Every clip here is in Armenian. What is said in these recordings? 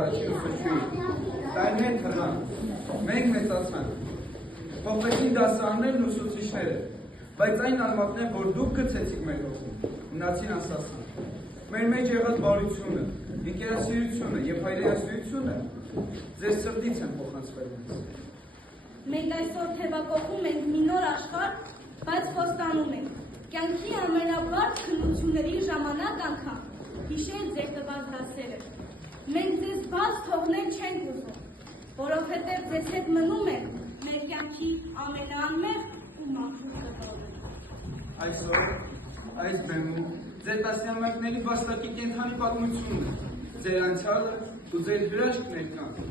առաջին ուսուցչուհի։ Տարիներ թռան, մենք մեծացանք, փոխվեցին դասարաններն ու ուսուցիչները, բայց այն արմատներն, որ դուք գցեցիք մեր կողմում, մնացին անսասան։ Մեր մեջ եղած բարությունը, ընկերասիրությունը և հայրենասիրությունը ձեր սրտից են փոխանցվել մեզ։ Մենք այսօր թևակողում ենք մի նոր աշխարհ, բայց խոստանում ենք, կյանքի ամենաբարձ քննությունների ժամանակ անգամ հիշել ձեր տված դասերը։ Մենք ձեզ բաց թողնել չենք ուզում, որովհետև ձեզ հետ մնում են մեր կյանքի ամենաանմեղ ու մաքուր տղաները։ Այսօր, այս բեմում, ձեր տասնամյակների վաստակի կենդանի պատմությունն է, ձեր անցյալը ու ձեր հրաշքն կան։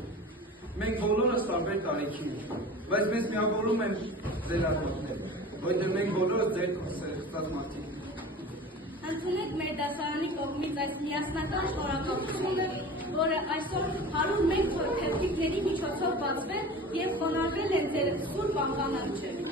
Մենք բոլորս տարբեր տարիքի ենք, բայց մեզ միավորում են ձեր արմատները, որտեղ մենք բոլորս ձեր ստած մարդիկ ենք։ Ընդունեք մեր դասարանի կողմից այս միասնական շնորհակալությունը, որը այսօր 101 թեփիկների միջոցով բացվել և խոնարհվել են ձեր սուրբ անվան առջև։